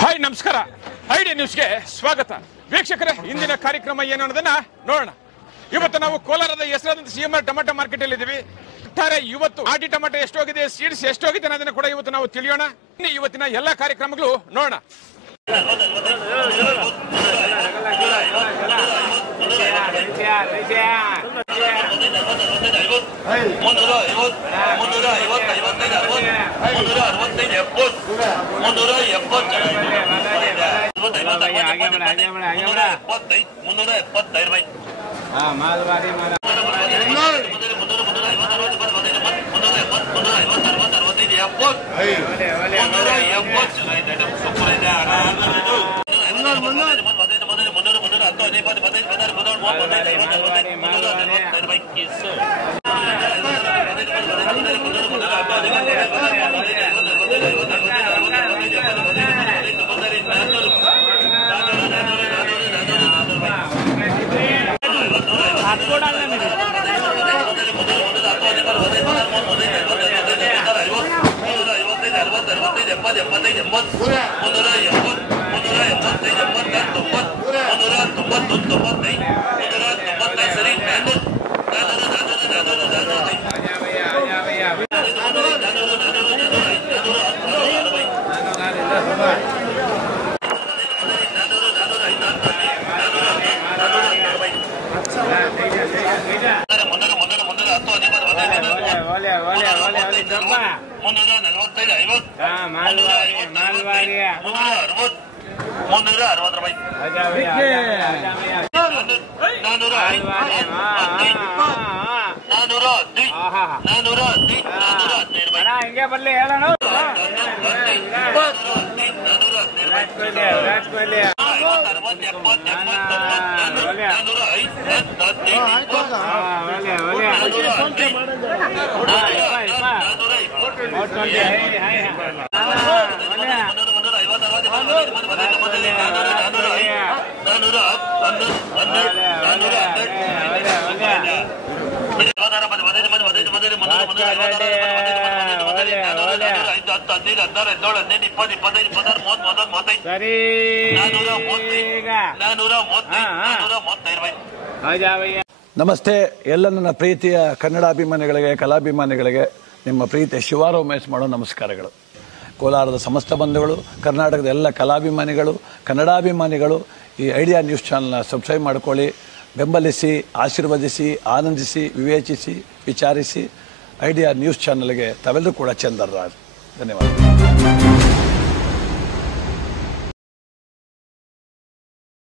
Hi ನಮಸ್ಕಾರ. Idea ನ್ಯೂಸ್ಗೆ ಸ್ವಾಗತ. ವೀಕ್ಷಕರೇ, ಇಂದಿನ ಕಾರ್ಯಕ್ರಮ ಏನು ಅನ್ನೋದನ್ನ ನೋಡೋಣ. ಇವತ್ತು ನಾವು ಕೋಲಾರದ ಹೆಸರಾದಂತ ಸಿಎಂಆರ್ ಟೊಮೆಟೊ ಮಾರ್ಕೆಟ್ ಅಲ್ಲಿ ಇದ್ದೀವಿ. ಒಟ್ಟಾರೆ ಇವತ್ತು ಆಟಿ ಟೊಮೆಟೊ ಎಷ್ಟೋಗಿದೆ, ಸೀಡ್ಸ್ ಎಷ್ಟೋಗಿದೆ ಅನ್ನೋದನ್ನ ಕೂಡ ಇವತ್ತು ನಾವು ತಿಳಿಯೋಣ. ಇವತ್ತಿನ ಎಲ್ಲಾ ಕಾರ್ಯಕ್ರಮಗಳು ನೋಡೋಣ. ಹಿಂಗೆ ಬರ್ಲಿ ಹೇಳೋಣ. ನಮಸ್ತೆ ಎಲ್ಲ ನನ್ನ ಪ್ರೀತಿಯ ಕನ್ನಡಾಭಿಮಾನಿಗಳಿಗೆ, ಕಲಾಭಿಮಾನಿಗಳಿಗೆ ನಿಮ್ಮ ಪ್ರೀತಿಯ ಶಿವಾರ ಉಮೇಶ್ ಮಾಡೋ ನಮಸ್ಕಾರಗಳು. ಕೋಲಾರದ ಸಮಸ್ತ ಬಂಧುಗಳು, ಕರ್ನಾಟಕದ ಎಲ್ಲ ಕಲಾಭಿಮಾನಿಗಳು, ಕನ್ನಡಾಭಿಮಾನಿಗಳು ಈ ಐಡಿಯಾ ನ್ಯೂಸ್ ಚಾನಲ್ನ ಸಬ್ಸ್ಕ್ರೈಬ್ ಮಾಡ್ಕೊಳ್ಳಿ, ಬೆಂಬಲಿಸಿ, ಆಶೀರ್ವದಿಸಿ, ಆನಂದಿಸಿ, ವಿವೇಚಿಸಿ, ವಿಚಾರಿಸಿ. ಐಡಿಯಾ ನ್ಯೂಸ್ ಚಾನಲ್ಗೆ ತಾವೆಲ್ಲರೂ ಕೂಡ ಚಂದರ್ರಾಜ್. ಧನ್ಯವಾದ.